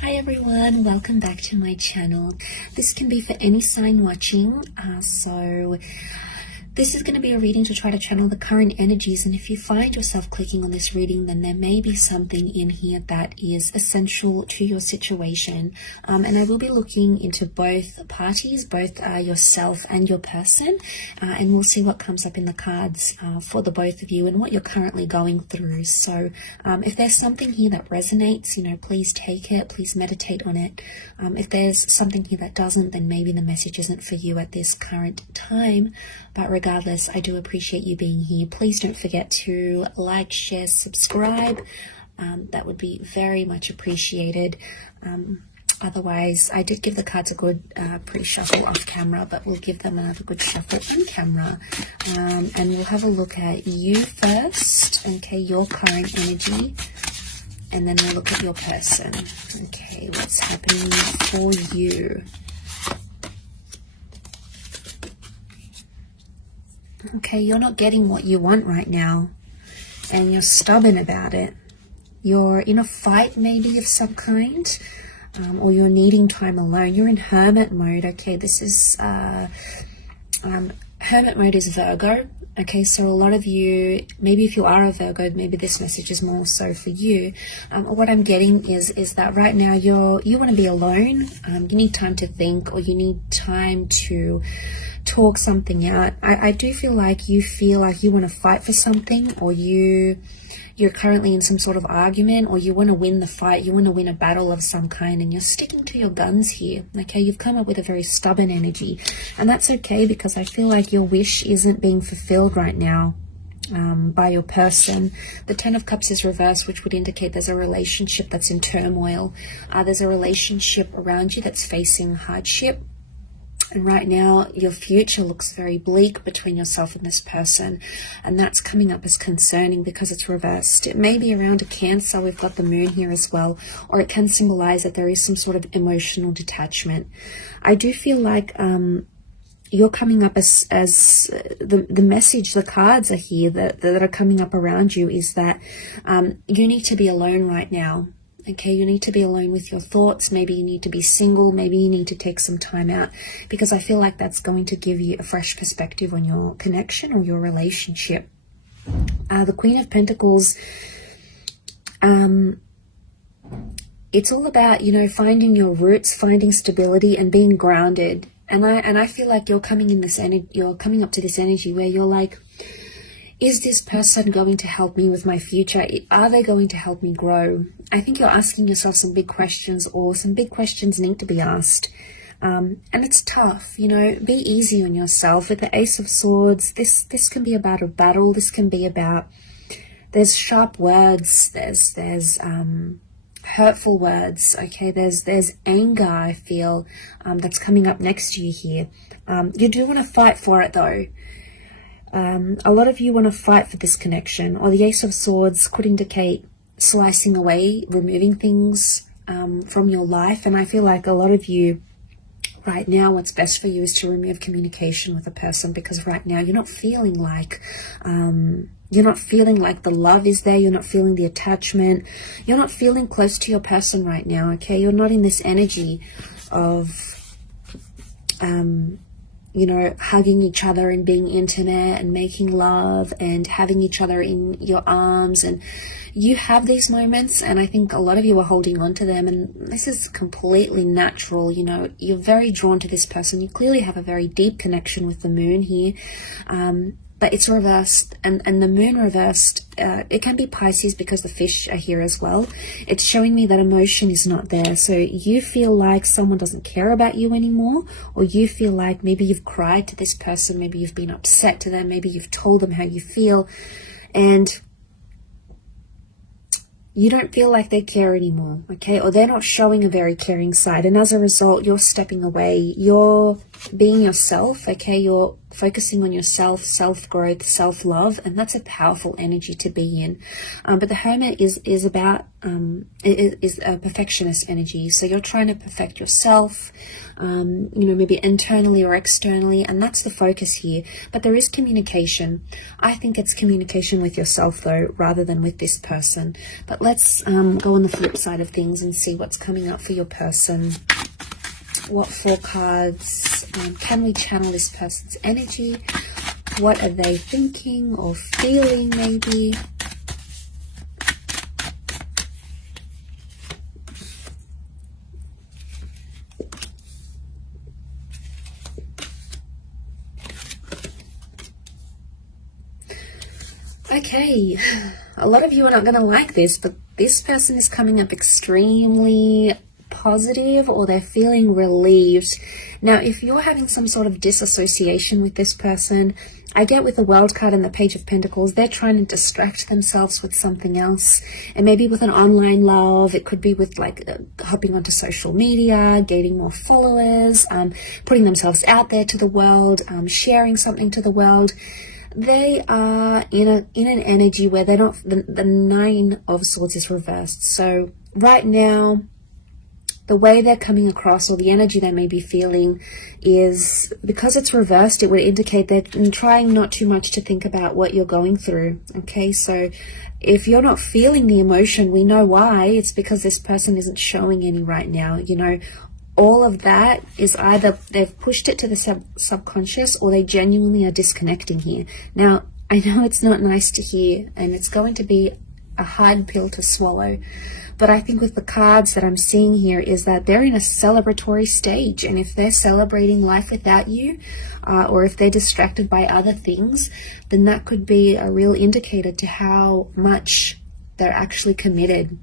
Hi everyone, welcome back to my channel. This can be for any sign watching, so this is going to be a reading to try to channel the current energies, and if you find yourself clicking on this reading, then there may be something in here that is essential to your situation. And I will be looking into both parties, both yourself and your person, and we'll see what comes up in the cards for the both of you and what you're currently going through. So if there's something here that resonates, please take it, please meditate on it. If there's something here that doesn't, then maybe the message isn't for you at this current time. But regardless, I do appreciate you being here. Please don't forget to like, share, subscribe. That would be very much appreciated. Otherwise, I did give the cards a good pre-shuffle off camera, but we'll give them another good shuffle on camera. And we'll have a look at you first, okay, your current energy. And then we'll look at your person. Okay, what's happening for you? Okay, you're not getting what you want right now, and you're stubborn about it. You're in a fight maybe of some kind, or you're needing time alone. You're in hermit mode. Okay, this is hermit mode is Virgo. Okay, so a lot of you, maybe if you are a Virgo, maybe this message is more so for you. What I'm getting is that right now you want to be alone. You need time to think, or you need time to talk something out. I do feel like you want to fight for something, or you're currently in some sort of argument, or you want to win the fight, you want to win a battle of some kind, and you're sticking to your guns here. Okay, you've come up with a very stubborn energy, and that's okay, because I feel like your wish isn't being fulfilled right now by your person. The Ten of Cups is reversed, which would indicate there's a relationship that's in turmoil. There's a relationship around you that's facing hardship. And right now, your future looks very bleak between yourself and this person. And that's coming up as concerning because it's reversed. It may be around a Cancer. We've got the moon here as well. Or it can symbolize that there is some sort of emotional detachment. I do feel like you're coming up as the message, the cards are here that are coming up around you is that you need to be alone right now. Okay, you need to be alone with your thoughts. Maybe you need to be single. Maybe you need to take some time out, because I feel like that's going to give you a fresh perspective on your connection or your relationship. The Queen of Pentacles, it's all about, finding your roots, finding stability and being grounded. And I feel like you're coming up to this energy where you're like, is this person going to help me with my future? Are they going to help me grow? I think you're asking yourself some big questions, or some big questions need to be asked. And it's tough, be easy on yourself. With the Ace of Swords, this can be about a battle. This can be about, there's sharp words, there's hurtful words, okay? There's anger, I feel, that's coming up next to you here. You do want to fight for it though. A lot of you want to fight for this connection, or the Ace of Swords could indicate slicing away, removing things from your life. And I feel like a lot of you right now, what's best for you is to remove communication with a person, because right now you're not feeling like the love is there. You're not feeling the attachment. You're not feeling close to your person right now. Okay, you're not in this energy of hugging each other and being intimate and making love and having each other in your arms. And you have these moments, and I think a lot of you are holding on to them, and this is completely natural. You're very drawn to this person. You clearly have a very deep connection with the moon here. But it's reversed, and the moon reversed, it can be Pisces because the fish are here as well. It's showing me that emotion is not there. So you feel like someone doesn't care about you anymore, or you feel like maybe you've cried to this person, maybe you've been upset to them, maybe you've told them how you feel, and you don't feel like they care anymore, okay? Or they're not showing a very caring side. And as a result, you're stepping away. You're being yourself, okay? You're focusing on yourself, self-growth, self-love, and that's a powerful energy to be in. But the Hermit is about is a perfectionist energy. So you're trying to perfect yourself, maybe internally or externally, and that's the focus here. But there is communication. I think it's communication with yourself though, rather than with this person. But let's go on the flip side of things and see what's coming up for your person. What 4 cards can we channel this person's energy? What are they thinking or feeling maybe? Okay, a lot of you are not going to like this, but this person is coming up extremely positive, or they're feeling relieved. Now, if you're having some sort of disassociation with this person, I get with the World card and the Page of Pentacles, they're trying to distract themselves with something else. And maybe with an online love, it could be with like hopping onto social media, gaining more followers, putting themselves out there to the world, sharing something to the world. They are in an energy where they're not, the 9 of Swords is reversed. So right now, the way they're coming across, or the energy they may be feeling, is because it's reversed, it would indicate they're trying not too much to think about what you're going through. Okay, so if you're not feeling the emotion, we know why. It's because this person isn't showing any right now. All of that is either they've pushed it to the subconscious, or they genuinely are disconnecting here. Now, I know it's not nice to hear, and it's going to be a hard pill to swallow, but I think with the cards that I'm seeing here is that they're in a celebratory stage, and if they're celebrating life without you, or if they're distracted by other things, then that could be a real indicator to how much they're actually committed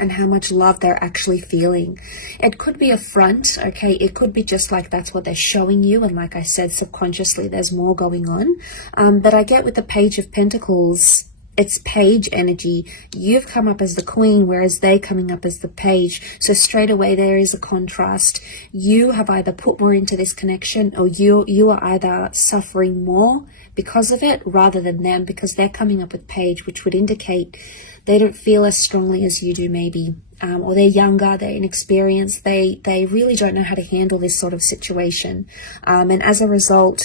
and how much love they're actually feeling. It could be a front, okay? It could be just like that's what they're showing you, and like I said, subconsciously there's more going on. But I get with the Page of Pentacles, it's page energy. You've come up as the queen, whereas they coming up as the page. So straight away there is a contrast. You have either put more into this connection, or you are either suffering more because of it rather than them, because they're coming up with page, which would indicate they don't feel as strongly as you do maybe, or they're younger, they're inexperienced, they really don't know how to handle this sort of situation. And as a result,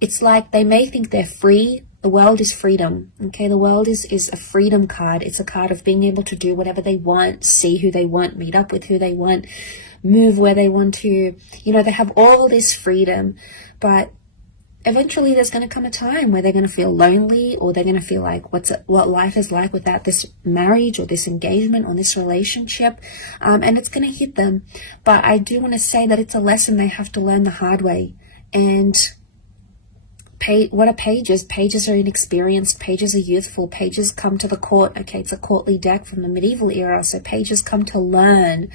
it's like they may think they're free. The world is freedom, okay? The world is a freedom card. It's a card of being able to do whatever they want, see who they want, meet up with who they want, move where they want to. They have all this freedom, but eventually there's going to come a time where they're going to feel lonely, or they're going to feel like what life is like without this marriage or this engagement or this relationship, and it's going to hit them. But I do want to say that it's a lesson they have to learn the hard way. And what are pages? Pages are inexperienced, pages are youthful, pages come to the court. Okay, it's a courtly deck from the medieval era, so pages come to learn.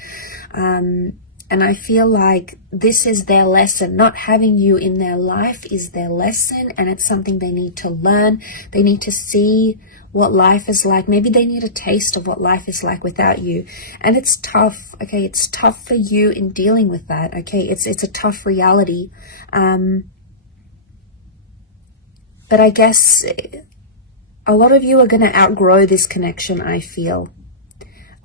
And I feel like this is their lesson. Not having you in their life is their lesson, and it's something they need to learn. They need to see what life is like. Maybe they need a taste of what life is like without you. And it's tough, okay? It's tough for you in dealing with that, okay? It's a tough reality. But I guess a lot of you are going to outgrow this connection, I feel.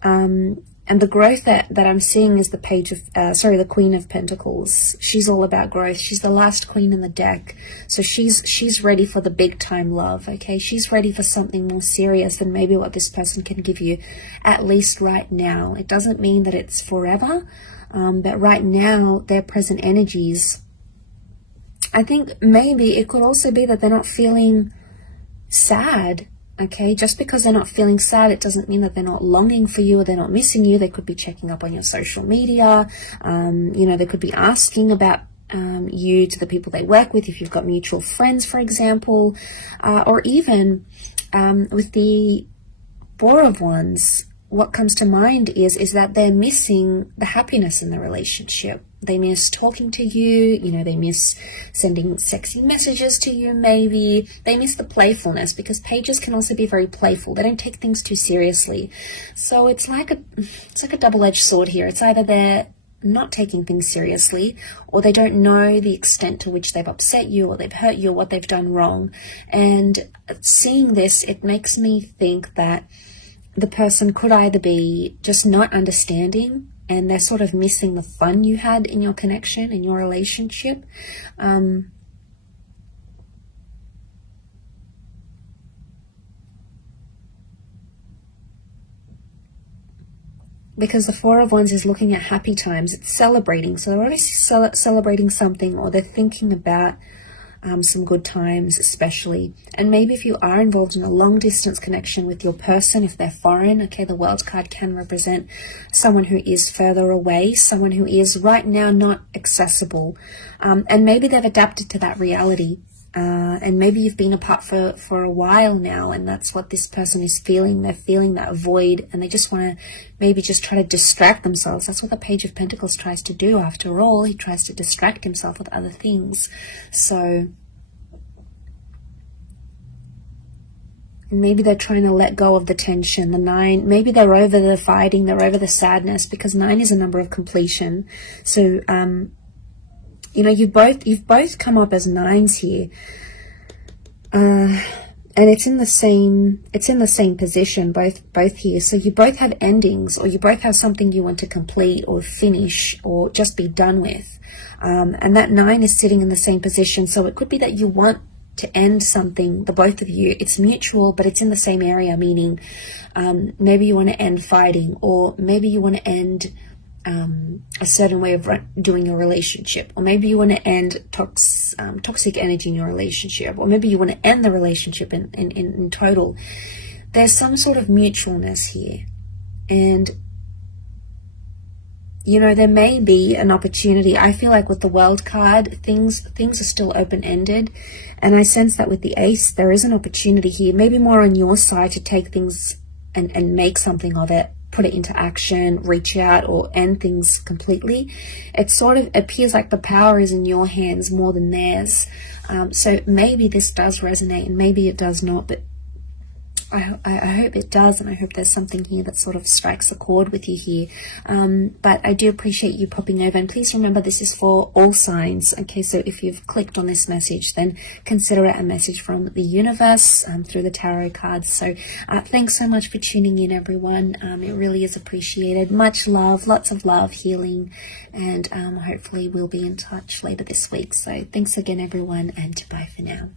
And the growth that I'm seeing is the Queen of Pentacles. She's all about growth. She's the last queen in the deck. So she's ready for the big time love, okay? She's ready for something more serious than maybe what this person can give you, at least right now. It doesn't mean that it's forever, but right now, their present energies, I think maybe it could also be that they're not feeling sad. Okay, just because they're not feeling sad, it doesn't mean that they're not longing for you or they're not missing you. They could be checking up on your social media. They could be asking about you to the people they work with, if you've got mutual friends, for example, or even with the Four of Wands. What comes to mind is that they're missing the happiness in the relationship. They miss talking to you, they miss sending sexy messages to you maybe. They miss the playfulness, because pages can also be very playful. They don't take things too seriously. So it's like a double-edged sword here. It's either not taking things seriously, or they don't know the extent to which they've upset you or they've hurt you or what they've done wrong. And seeing this, it makes me think that the person could either be just not understanding and they're sort of missing the fun you had in your connection, in your relationship. Because the Four of Wands is looking at happy times. It's celebrating. So they're obviously celebrating something, or they're thinking about some good times especially. And maybe if you are involved in a long distance connection with your person, if they're foreign, okay, the World card can represent someone who is further away, someone who is right now not accessible. And maybe they've adapted to that reality. And maybe you've been apart for a while now, and that's what this person is feeling. They're feeling that void, and they just want to maybe just try to distract themselves. That's what the Page of Pentacles tries to do. After all, he tries to distract himself with other things. So maybe they're trying to let go of the tension, the 9. Maybe they're over the fighting, they're over the sadness, because 9 is a number of completion. So, you know, you've both come up as 9s here, and it's in the same position, both here. So you both have endings, or you both have something you want to complete or finish or just be done with, and that 9 is sitting in the same position. So it could be that you want to end something, the both of you. It's mutual, but it's in the same area, meaning maybe you want to end fighting, or maybe you want to end a certain way of doing your relationship, or maybe you want to end toxic energy in your relationship, or maybe you want to end the relationship in total. There's some sort of mutualness here, and you know, there may be an opportunity. I feel like with the World card, things are still open-ended, and I sense that with the Ace, there is an opportunity here, maybe more on your side, to take things and make something of it, put it into action, reach out, or end things completely. It sort of appears like the power is in your hands more than theirs. So maybe this does resonate, and maybe it does not, but I hope it does, and I hope there's something here that sort of strikes a chord with you here. But I do appreciate you popping over, and please remember this is for all signs. Okay, so if you've clicked on this message, then consider it a message from the universe through the tarot cards. So thanks so much for tuning in, everyone. It really is appreciated. Much love, lots of love, healing, and hopefully we'll be in touch later this week. So thanks again, everyone, and bye for now.